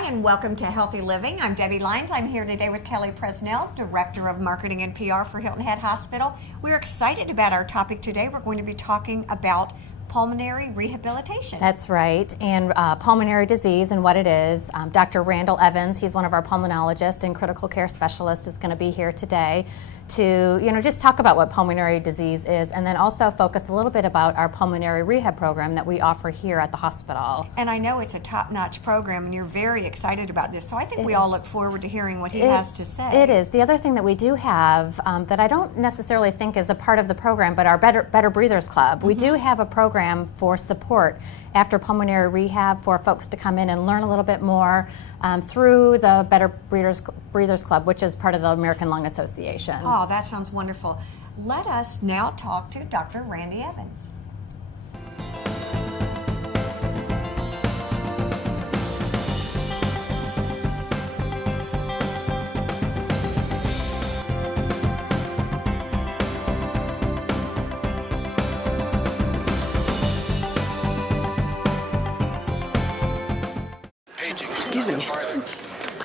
Hi, and welcome to Healthy Living. I'm Debbie Lyons. I'm here today with Kelly Presnell, Director of Marketing and PR for Hilton Head Hospital. We're excited about our topic today. We're going to be talking about pulmonary rehabilitation. That's right, and pulmonary disease and what it is. Dr. Randall Evans, he's one of our pulmonologists and critical care specialists, is going to be here today to just talk about what pulmonary disease is, and then also focus a little bit about our pulmonary rehab program that we offer here at the hospital. And I know it's a top-notch program, and you're very excited about this, so I think we all look forward to hearing what he has to say. It is. The other thing that we do have that I don't necessarily think is a part of the program, but our Better Breathers Club. We do have a program for support after pulmonary rehab for folks to come in and learn a little bit more through the Better Breathers Club, which is part of the American Lung Association. Oh, that sounds wonderful. Let us now talk to Dr. Randy Evans. Excuse me.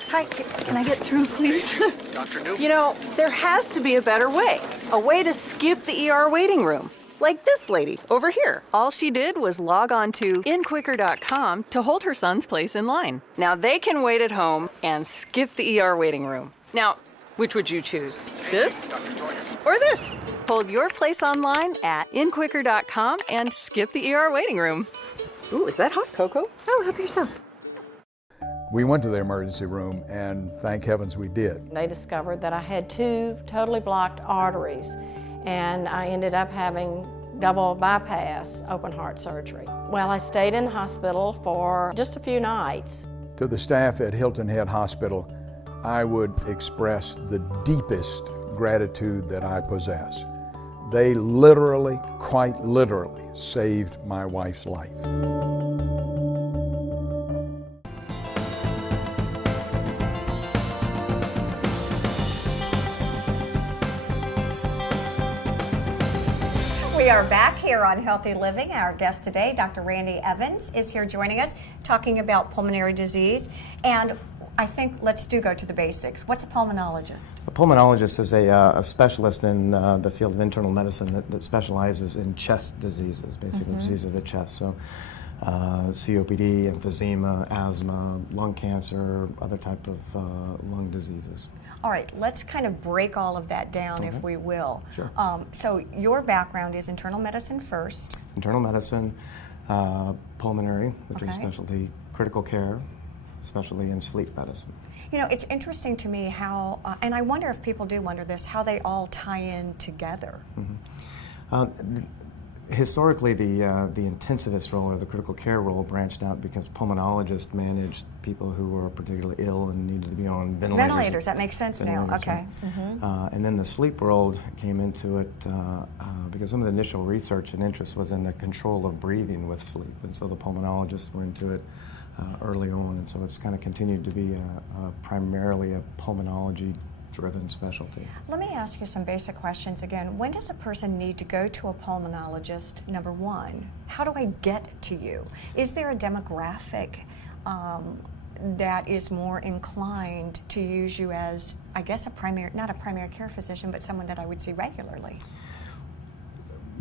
Hi, can I get through, please? Dr. Newton. You know, there has to be a better way. A way to skip the ER waiting room. Like this lady over here. All she did was log on to inquicker.com to hold her son's place in line. Now they can wait at home and skip the ER waiting room. Now, which would you choose? This or this? Hold your place online at inquicker.com and skip the ER waiting room. Ooh, is that hot cocoa? Oh, help yourself. We went to the emergency room, and thank heavens we did. They discovered that I had 2 totally blocked arteries, and I ended up having double bypass open heart surgery. Well, I stayed in the hospital for just a few nights. To the staff at Hilton Head Hospital, I would express the deepest gratitude that I possess. They literally, quite literally, saved my wife's life. We are back here on Healthy Living. Our guest today, Dr. Randy Evans, is here joining us, talking about pulmonary disease. And I think let's go to the basics. What's a pulmonologist? A pulmonologist is a specialist in the field of internal medicine that specializes in chest diseases, basically disease of the chest. So COPD, emphysema, asthma, lung cancer, other type of lung diseases. All right, let's kind of break all of that down, if we will. Sure. So your background is internal medicine first. Internal medicine, pulmonary, which is specialty, critical care, especially in sleep medicine. You know, it's interesting to me how, and I wonder if people do wonder this, how they all tie in together. Historically, the intensivist role or the critical care role branched out because pulmonologists managed people who were particularly ill and needed to be on ventilators. Ventilators, that makes sense now. Okay. And then the sleep world came into it because some of the initial research and interest was in the control of breathing with sleep, and so the pulmonologists were into it early on, and so it's kind of continued to be primarily a pulmonology-driven specialty. Let me ask you some basic questions again. When does a person need to go to a pulmonologist, number one? How do I get to you? Is there a demographic that is more inclined to use you as, I guess, not a primary care physician, but someone that I would see regularly?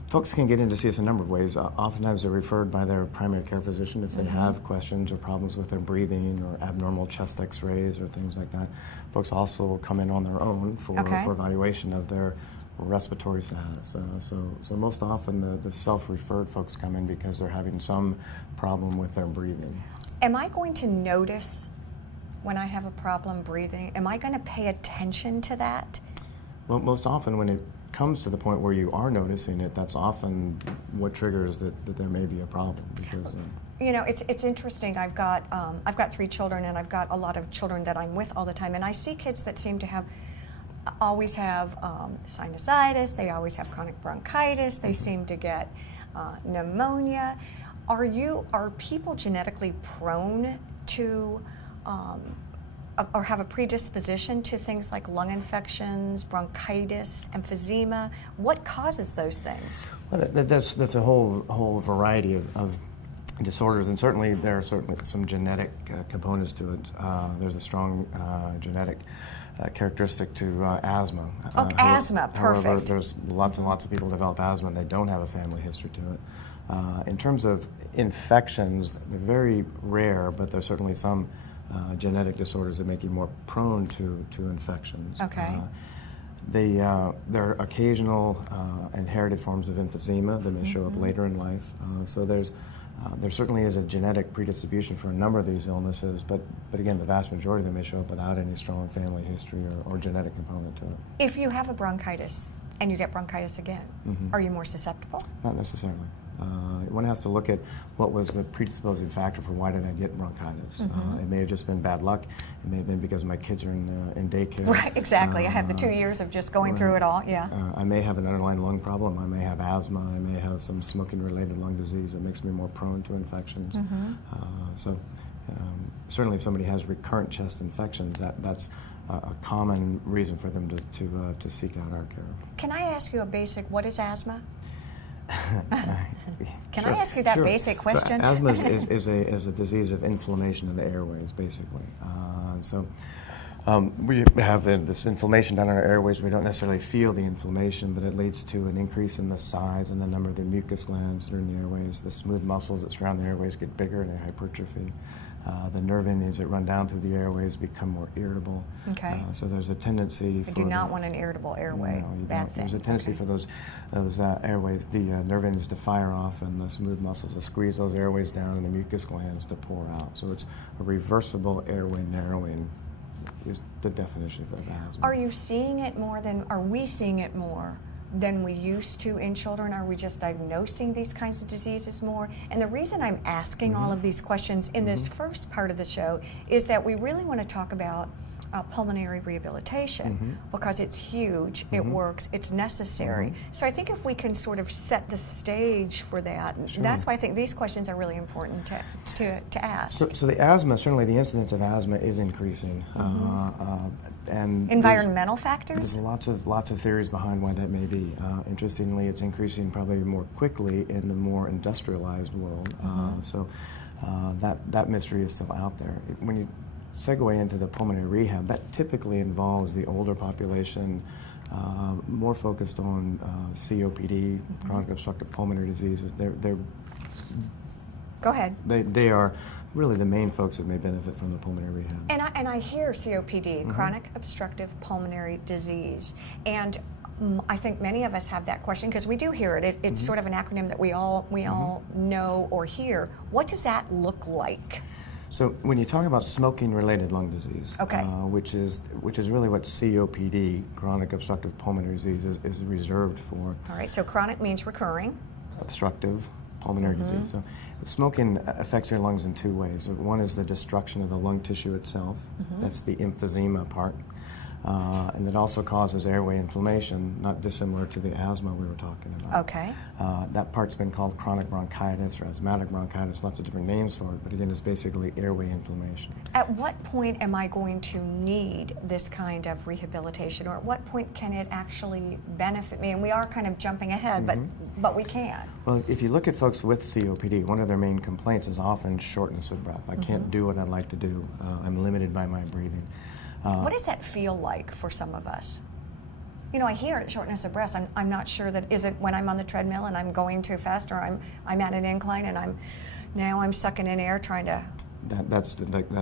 Folks can get in to see us a number of ways. Oftentimes they're referred by their primary care physician if they have questions or problems with their breathing or abnormal chest x-rays or things like that. Folks also come in on their own for evaluation of their respiratory status. So most often the self-referred folks come in because they're having some problem with their breathing. Am I going to notice when I have a problem breathing? Am I going to pay attention to that? Well, most often when it comes to the point where you are noticing it, that's often what triggers that there may be a problem. Because you know, it's interesting. I've got 3 children, and I've got a lot of children that I'm with all the time, and I see kids that seem to always have sinusitis. They always have chronic bronchitis. They seem to get pneumonia. Are people genetically prone to or have a predisposition to things like lung infections, bronchitis, emphysema? What causes those things? Well, that's a whole variety of disorders, and certainly there are certainly some genetic components to it. There's a strong genetic characteristic to asthma. Asthma, However, perfect. there's lots and lots of people develop asthma and they don't have a family history to it. In terms of infections, they're very rare, but there's certainly some genetic disorders that make you more prone to infections. Okay. There are occasional inherited forms of emphysema that may show up later in life. So there certainly is a genetic predisposition for a number of these illnesses, but again, the vast majority of them may show up without any strong family history or genetic component to it. If you have a bronchitis and you get bronchitis again, are you more susceptible? Not necessarily. One has to look at what was the predisposing factor for why did I get bronchitis. It may have just been bad luck. It may have been because my kids are in daycare. Right, exactly. I have the 2 years of just going through it all, yeah. I may have an underlying lung problem. I may have asthma. I may have some smoking-related lung disease that makes me more prone to infections. Certainly if somebody has recurrent chest infections, that's a common reason for them to seek out our care. Can I ask you a basic, what is asthma? Can Sure, I ask you that sure. basic question? So asthma is a disease of inflammation of the airways, basically. We have this inflammation down in our airways. We don't necessarily feel the inflammation, but it leads to an increase in the size and the number of the mucus glands that are in the airways. The smooth muscles that surround the airways get bigger and they hypertrophy. The nerve endings that run down through the airways become more irritable. Okay. So there's a tendency for... I do not want an irritable airway. No, you Bad don't. thing. There's a tendency for those airways, the nerve endings to fire off and the smooth muscles to squeeze those airways down and the mucus glands to pour out. So it's a reversible airway narrowing is the definition of asthma. Are you seeing it more than, are we seeing it more than we used to in children? Are we just diagnosing these kinds of diseases more? And the reason I'm asking all of these questions in this first part of the show is that we really want to talk about pulmonary rehabilitation because it's huge, it works, it's necessary. So I think if we can sort of set the stage for that, that's why I think these questions are really important to ask. So the asthma, certainly the incidence of asthma is increasing. And environmental factors? There's lots of theories behind why that may be. Interestingly, it's increasing probably more quickly in the more industrialized world. So that mystery is still out there. When you segue into the pulmonary rehab, that typically involves the older population, more focused on COPD, chronic obstructive pulmonary diseases. Go ahead. They are really the main folks that may benefit from the pulmonary rehab. And I hear COPD, chronic obstructive pulmonary disease, and I think many of us have that question because we do hear it. It's sort of an acronym that we all know or hear. What does that look like? So when you talk about smoking-related lung disease, okay. which is really what COPD, chronic obstructive pulmonary disease, is reserved for. All right. So chronic means recurring. Obstructive pulmonary disease. So smoking affects your lungs in two ways. One is the destruction of the lung tissue itself. That's the emphysema part. And it also causes airway inflammation, not dissimilar to the asthma we were talking about. Okay. That part's been called chronic bronchitis or asthmatic bronchitis, lots of different names for it, but again, it's basically airway inflammation. At what point am I going to need this kind of rehabilitation, or at what point can it actually benefit me? And we are kind of jumping ahead, but we can. Well, if you look at folks with COPD, one of their main complaints is often shortness of breath. I can't do what I'd like to do. I'm limited by my breathing. What does that feel like for some of us? You know, I hear it, shortness of breath. I'm not sure that, is it when I'm on the treadmill and I'm going too fast, or I'm at an incline and I'm sucking in air trying to... That's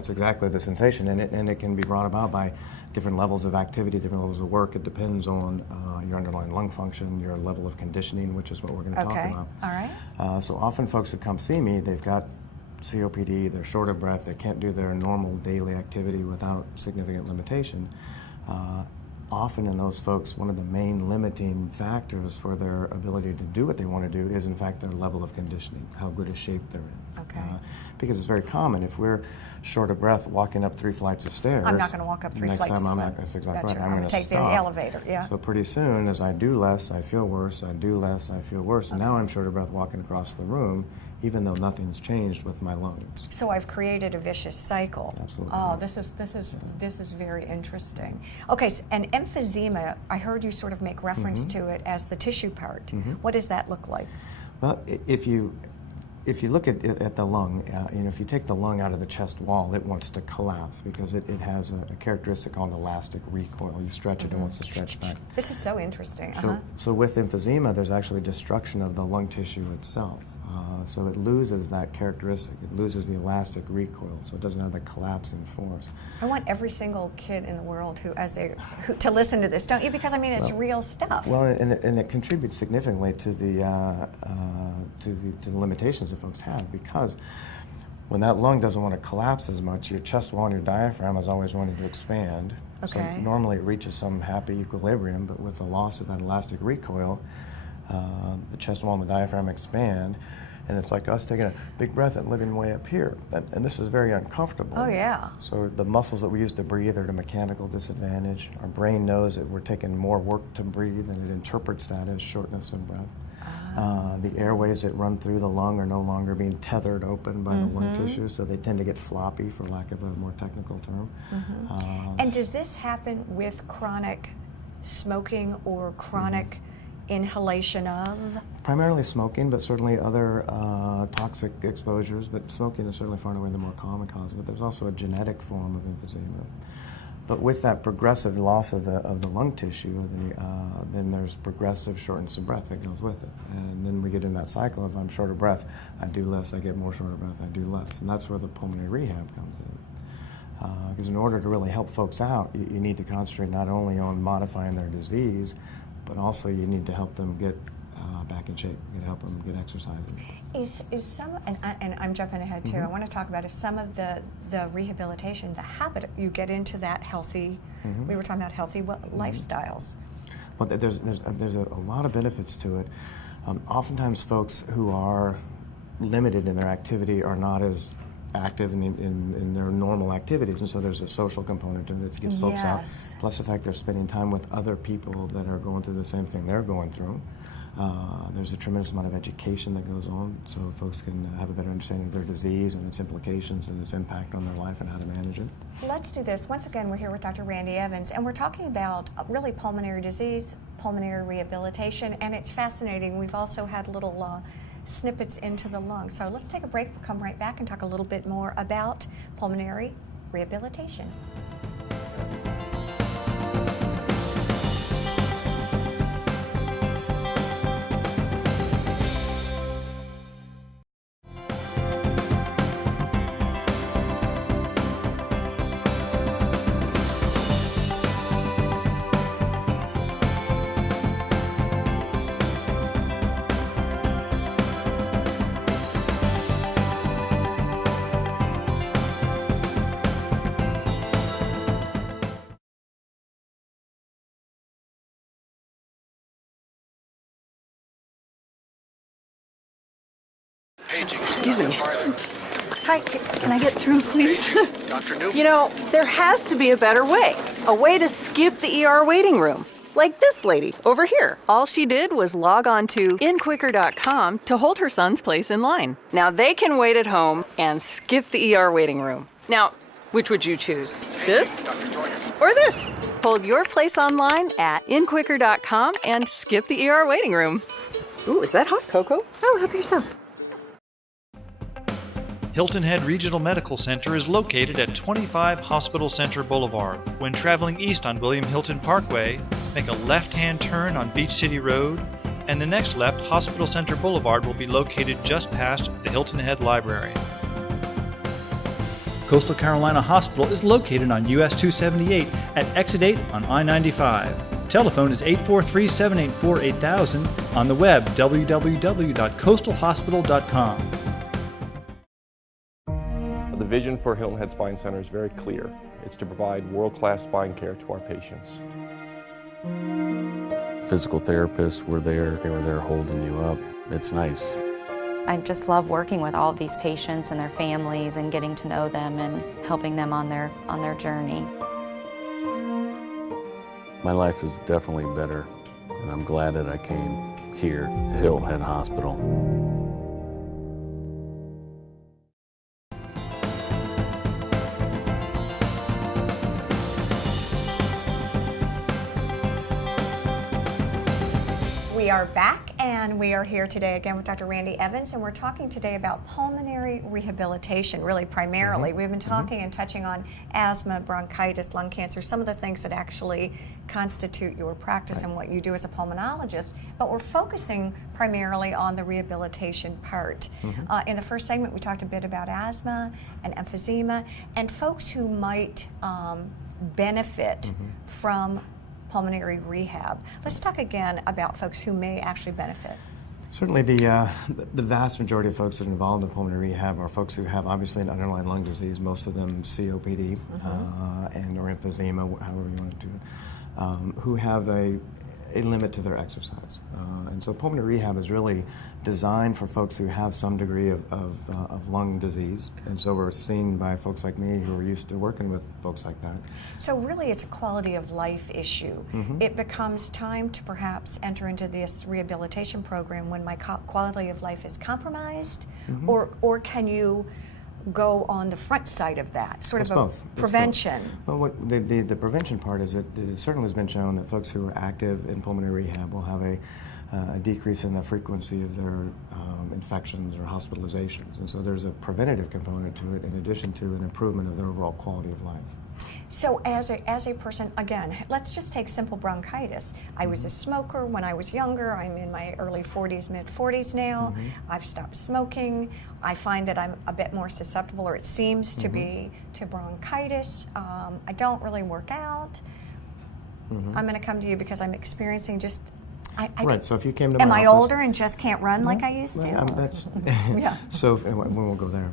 exactly the sensation, and it can be brought about by different levels of activity, different levels of work. It depends on your underlying lung function, your level of conditioning, which is what we're going to talk about. All right. So often folks that come see me, they've got COPD, they're short of breath, they can't do their normal daily activity without significant limitation. Often in those folks, one of the main limiting factors for their ability to do what they want to do is in fact their level of conditioning, how good a shape they're in. Okay. Because it's very common, if we're short of breath walking up 3 flights of stairs, I'm not going to walk up 3 flights of stairs. That's exactly That's right. I'm going to take the elevator, yeah. So pretty soon, as I do less, I feel worse, I do less, I feel worse, and now I'm short of breath walking across the room, even though nothing's changed with my lungs. So I've created a vicious cycle. Absolutely. Oh, this is very interesting. Okay, so, and emphysema, I heard you sort of make reference to it as the tissue part. What does that look like? Well, if you If you look at the lung, if you take the lung out of the chest wall, it wants to collapse because it has a characteristic called elastic recoil. You stretch it, it wants to stretch back. This is so interesting. So with emphysema, there's actually destruction of the lung tissue itself. So it loses that characteristic. It loses the elastic recoil, so it doesn't have the collapsing force. I want every single kid in the world who to listen to this, don't you? Because I mean, it's real stuff. Well, and it contributes significantly to the limitations that folks have, because when that lung doesn't want to collapse as much, your chest wall and your diaphragm is always wanting to expand. Okay. So normally it reaches some happy equilibrium, but with the loss of that elastic recoil, the chest wall and the diaphragm expand, and it's like us taking a big breath and living way up here, and this is very uncomfortable. Oh yeah. So the muscles that we use to breathe are at a mechanical disadvantage. Our brain knows that we're taking more work to breathe, and it interprets that as shortness of breath. The airways that run through the lung are no longer being tethered open by the lung tissue, so they tend to get floppy, for lack of a more technical term. And does this happen with chronic smoking or chronic inhalation of? Primarily smoking, but certainly other toxic exposures, but smoking is certainly far and away the more common cause of it. There's also a genetic form of emphysema. But with that progressive loss of the lung tissue, then there's progressive shortness of breath that goes with it. And then we get in that cycle of I'm short of breath, I do less, I get more short of breath, I do less. And that's where the pulmonary rehab comes in. Because in order to really help folks out, you need to concentrate not only on modifying their disease, but also you need to help them get back in shape. You help them get exercising. Is some, and I'm jumping ahead too, I want to talk about some of the rehabilitation, the habit, you get into that healthy, we were talking about healthy lifestyles. Well, there's a lot of benefits to it. Oftentimes folks who are limited in their activity are not as active in their normal activities, and so there's a social component to it that gets folks out. Plus the fact they're spending time with other people that are going through the same thing they're going through. There's a tremendous amount of education that goes on, so folks can have a better understanding of their disease and its implications and its impact on their life and how to manage it. Let's do this. Once again, we're here with Dr. Randy Evans, and we're talking about really pulmonary disease, pulmonary rehabilitation, and it's fascinating. We've also had little snippets into the lungs. So let's take a break. We'll come right back and talk a little bit more about pulmonary rehabilitation. Excuse me. Hi, can I get through, please? Dr. Newman. You know, there has to be a better way. A way to skip the ER waiting room. Like this lady over here. All she did was log on to inquicker.com to hold her son's place in line. Now they can wait at home and skip the ER waiting room. Now, which would you choose? This Dr. Joyner. or this? Hold your place online at inquicker.com and skip the ER waiting room. Ooh, is that hot cocoa? Oh, help yourself. Hilton Head Regional Medical Center is located at 25 Hospital Center Boulevard. When traveling east on William Hilton Parkway, make a left-hand turn on Beach City Road, and the next left, Hospital Center Boulevard will be located just past the Hilton Head Library. Coastal Carolina Hospital is located on US 278 at Exit 8 on I-95. Telephone is 843-784-8000. On the web, www.coastalhospital.com. The vision for Hilton Head Spine Center is very clear. It's to provide world-class spine care to our patients. Physical therapists were there. They were there holding you up. It's nice. I just love working with all of these patients and their families and getting to know them and helping them on their journey. My life is definitely better, and I'm glad that I came here to Hilton Head Hospital. We are back, And we are here today again with Dr. Randy Evans, and we're talking today about pulmonary rehabilitation, really primarily. We've been talking and touching on asthma, bronchitis, lung cancer, some of the things that actually constitute your practice and what you do as a pulmonologist, but we're focusing primarily on the rehabilitation part. In the first segment, we talked a bit about asthma and emphysema, and folks who might benefit from pulmonary rehab. Let's talk again about folks who may actually benefit. Certainly the vast majority of folks that are involved in pulmonary rehab are folks who have obviously an underlying lung disease, most of them COPD and or emphysema, however you want to do it, who have a limit to their exercise. And so pulmonary rehab is really designed for folks who have some degree of lung disease. And so we're seen by folks like me who are used to working with folks like that. So really it's a quality of life issue. It becomes time to perhaps enter into this rehabilitation program when my quality of life is compromised, or can you go on the front side of that, sort of a prevention? Well, what the prevention part is that it certainly has been shown that folks who are active in pulmonary rehab will have a decrease in the frequency of their infections or hospitalizations. And so there's a preventative component to it in addition to an improvement of their overall quality of life. So as a person, again, let's just take simple bronchitis. I was a smoker when I was younger. I'm in my early 40s, mid 40s now. I've stopped smoking. I find that I'm a bit more susceptible, or it seems to be, to bronchitis. I don't really work out. I'm going to come to you because I'm experiencing just Right, so if you came to my Am I office, older and just can't run like I used to? That's, Yeah. So and we'll go there.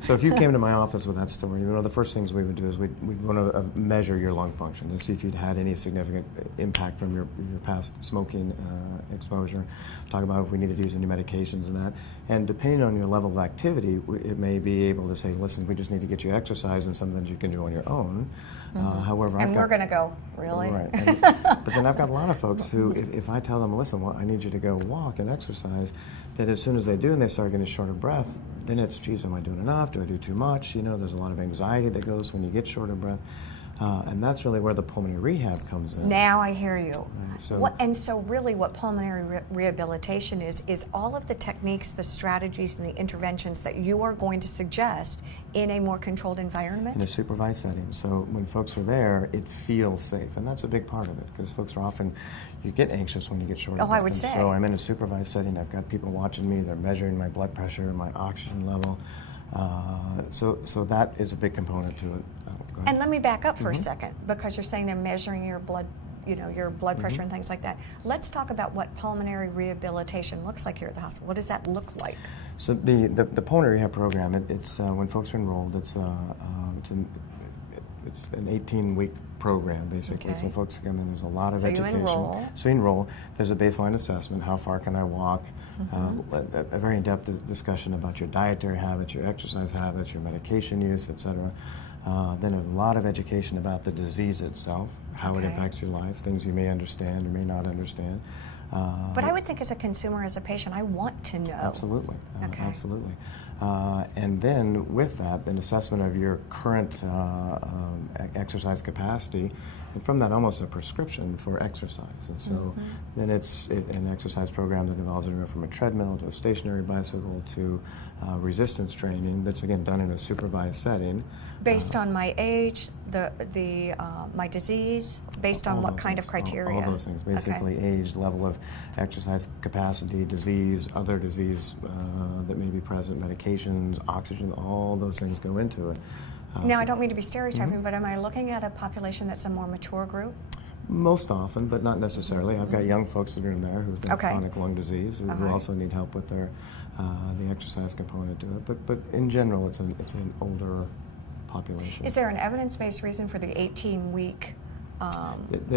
So if you came to my office with that story, one of the first things we would do is we'd want to measure your lung function and see if you'd had any significant impact from your past smoking exposure. Talk about if we needed to use any medications and that. And depending on your level of activity, it may be able to say, listen, we just need to get you exercise and some things you can do on your own. However, and we're going to go, really? Right. But then I've got a lot of folks who, if I tell them, listen, well, I need you to go walk and exercise, that as soon as they do and they start getting short of breath, then it's, geez, am I doing enough? Do I do too much? You know, there's a lot of anxiety that goes when you get short of breath. And that's really where the pulmonary rehab comes in. Now I hear you. Right, so really what pulmonary rehabilitation is all of the techniques, the strategies, and the interventions that you are going to suggest in a more controlled environment? In a supervised setting. So when folks are there, it feels safe. And that's a big part of it, because folks are often, you get anxious when you get short of breath. I would say. So I'm in a supervised setting. I've got people watching me. They're measuring my blood pressure, my oxygen level. So that is a big component to it. And let me back up for a second, because you're saying they're measuring your blood, your blood pressure and things like that. Let's talk about what pulmonary rehabilitation looks like here at the hospital. What does that look like? So the pulmonary rehab program, it's when folks are enrolled, it's an 18-week program, basically. Okay. So folks come in, there's a lot of education. You enroll. So you enroll. There's a baseline assessment. How far can I walk? A very in-depth discussion about your dietary habits, your exercise habits, your medication use, etc. Then a lot of education about the disease itself, how it impacts your life, things you may understand or may not understand. But I would think as a consumer, as a patient, I want to know. Absolutely. Okay. Absolutely. And then with that, an assessment of your current exercise capacity, and from that almost a prescription for exercise. And so then it's an exercise program that involves anywhere from a treadmill to a stationary bicycle to resistance training that's, again, done in a supervised setting. Based on my age, my disease, based on what kind of criteria? All those things, basically age, level of exercise capacity, disease, other disease that may be present, medications, oxygen, all those things go into it. Now, I don't mean to be stereotyping, but am I looking at a population that's a more mature group? Most often, but not necessarily. I've got young folks that are in there who've got chronic lung disease who also need help with their the exercise component to it. But in general, it's an older population. Is there an evidence-based reason for the 18-week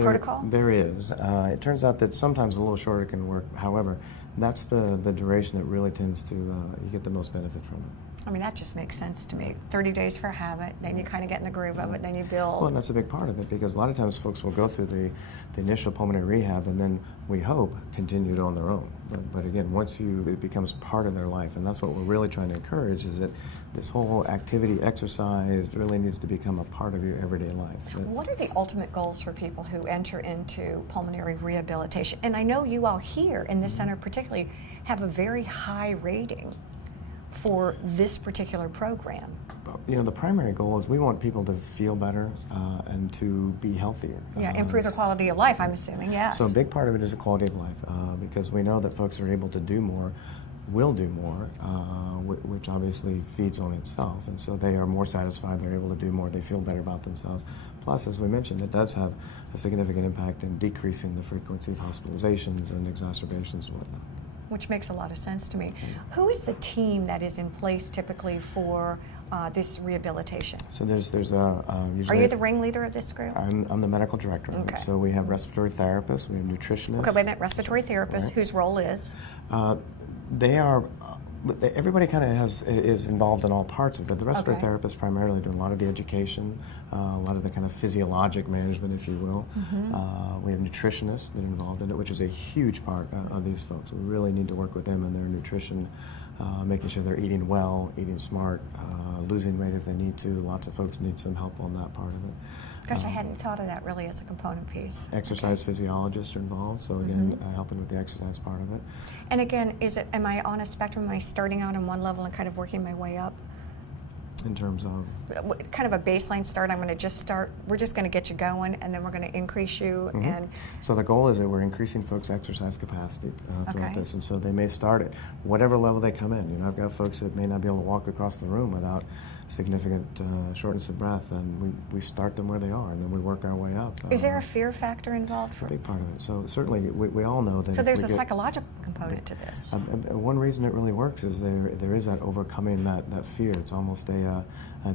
protocol? There is. It turns out that sometimes a little shorter can work. However, that's the duration that really tends to, you get the most benefit from it. I mean, that just makes sense to me. 30 days for a habit, then you kind of get in the groove of it, then you build. Well, and that's a big part of it, because a lot of times folks will go through the initial pulmonary rehab and then, we hope, continue it on their own. But again, once it becomes part of their life, and that's what we're really trying to encourage, is that this whole activity, exercise, really needs to become a part of your everyday life. What are the ultimate goals for people who enter into pulmonary rehabilitation? And I know you all here in this center particularly have a very high rating for this particular program. You know, the primary goal is we want people to feel better and to be healthier. Yeah, improve their quality of life, I'm assuming, yes. So a big part of it is the quality of life, because we know that folks are able to do more, will do more, which obviously feeds on itself. And so they are more satisfied, they're able to do more, they feel better about themselves. Plus, as we mentioned, it does have a significant impact in decreasing the frequency of hospitalizations and exacerbations and whatnot. Which makes a lot of sense to me. Who is the team that is in place typically for this rehabilitation? So there's usually... Are you the ringleader of this group? I'm the medical director. Okay. So we have respiratory therapists, we have nutritionists. Okay, wait a minute, respiratory therapists, Right. whose role is? They are... Everybody kind of is involved in all parts of it. The respiratory Okay. therapists primarily do a lot of the education, a lot of the kind of physiologic management, if you will. We have nutritionists that are involved in it, which is a huge part of these folks. We really need to work with them in their nutrition, making sure they're eating well, eating smart, losing weight if they need to. Lots of folks need some help on that part of it. Gosh, I hadn't thought of that really as a component piece. Exercise physiologists are involved, so again, helping with the exercise part of it. And again, am I on a spectrum? Am I starting out on one level and kind of working my way up? In terms of? Kind of a baseline start. I'm going to just start, we're just going to get you going, and then we're going to increase you. And So the goal is that we're increasing folks' exercise capacity throughout Okay. this, and so they may start at whatever level they come in. You know, I've got folks that may not be able to walk across the room without significant shortness of breath, and we start them where they are, and then we work our way up. is there a fear factor involved? A big part of it. So certainly we all know that. So if there's we a get, psychological component to this. One reason it really works is there is that overcoming that fear. It's almost a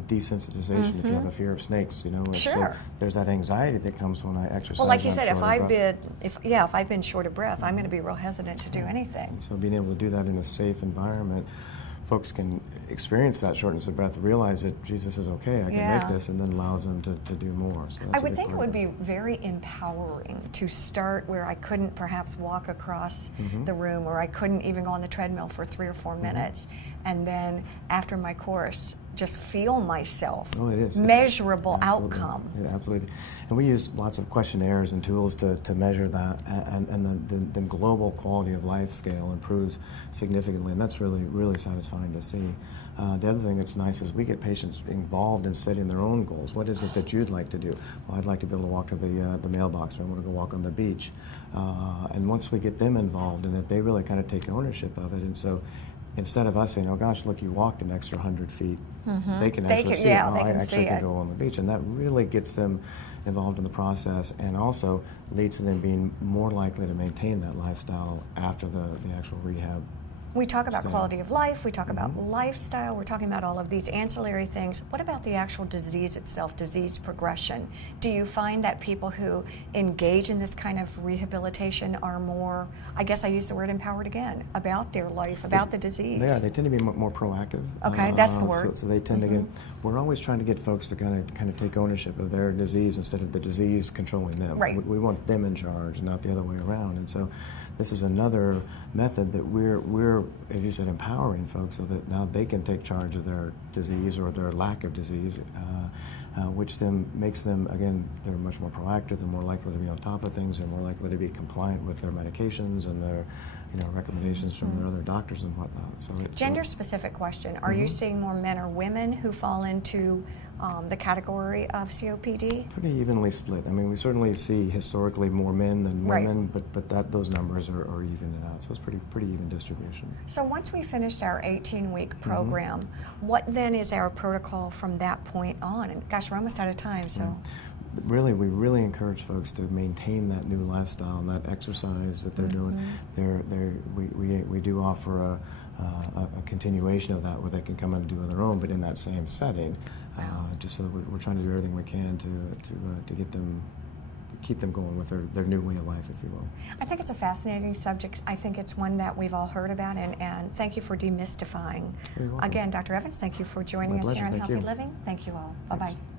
desensitization if you have a fear of snakes. You know, Sure. So there's that anxiety that comes when I exercise. Well, like you I'm said, if short of breath. if I've been short of breath, I'm going to be real hesitant to do anything. So being able to do that in a safe environment, folks can experience that shortness of breath, realize that Jesus is okay, I can make this, and then allows them to do more. So I that's a would big think it part would of be very empowering to start where I couldn't perhaps walk across the room, or I couldn't even go on the treadmill for 3 or 4 minutes, and then after my course, just feel myself. Oh, it is. Measurable Absolutely. outcome. Yeah, absolutely. And we use lots of questionnaires and tools to measure that, and the global quality of life scale improves significantly, and that's really, really satisfying to see. The other thing that's nice is we get patients involved in setting their own goals. What is it that you'd like to do? Well, I'd like to be able to walk to the mailbox, or I want to go walk on the beach. And once we get them involved in it, they really kind of take ownership of it. And so instead of us saying, oh gosh, look, you walked an extra 100 feet, they can actually see, yeah, oh, they I can actually see can it. go on the beach. And that really gets them involved in the process, and also leads to them being more likely to maintain that lifestyle after the actual rehab. We talk about So- quality of life, we talk about lifestyle, we're talking about all of these ancillary things. What about the actual disease itself, disease progression? Do you find that people who engage in this kind of rehabilitation are more, I guess I use the word empowered again, about their life, about the disease? Yeah, they tend to be more proactive. Okay, that's the word. So they tend to get, we're always trying to get folks to kind of take ownership of their disease instead of the disease controlling them. Right. We want them in charge, not the other way around. And so this is another method that we're, as you said, empowering folks so that now they can take charge of their disease or their lack of disease, which then makes them, again, they're much more proactive, they're more likely to be on top of things, they're more likely to be compliant with their medications and their recommendations from their other doctors and whatnot. So Gender-specific question. Are you seeing more men or women who fall into the category of COPD? Pretty evenly split. I mean, we certainly see historically more men than Right. women, but those numbers are evened out. So it's pretty even distribution. So once we finished our 18-week program, what then is our protocol from that point on? And gosh, we're almost out of time, so. Really, we really encourage folks to maintain that new lifestyle and that exercise that they're doing. We do offer a continuation of that where they can come in and do it on their own, but in that same setting. Just so that we're trying to do everything we can to get them, keep them going with their new way of life, if you will. I think it's a fascinating subject. I think it's one that we've all heard about, and thank you for demystifying. You're welcome. Again, Dr. Evans, thank you for joining My us pleasure. here on Thank Healthy you. Living. Thank you all. Bye-bye.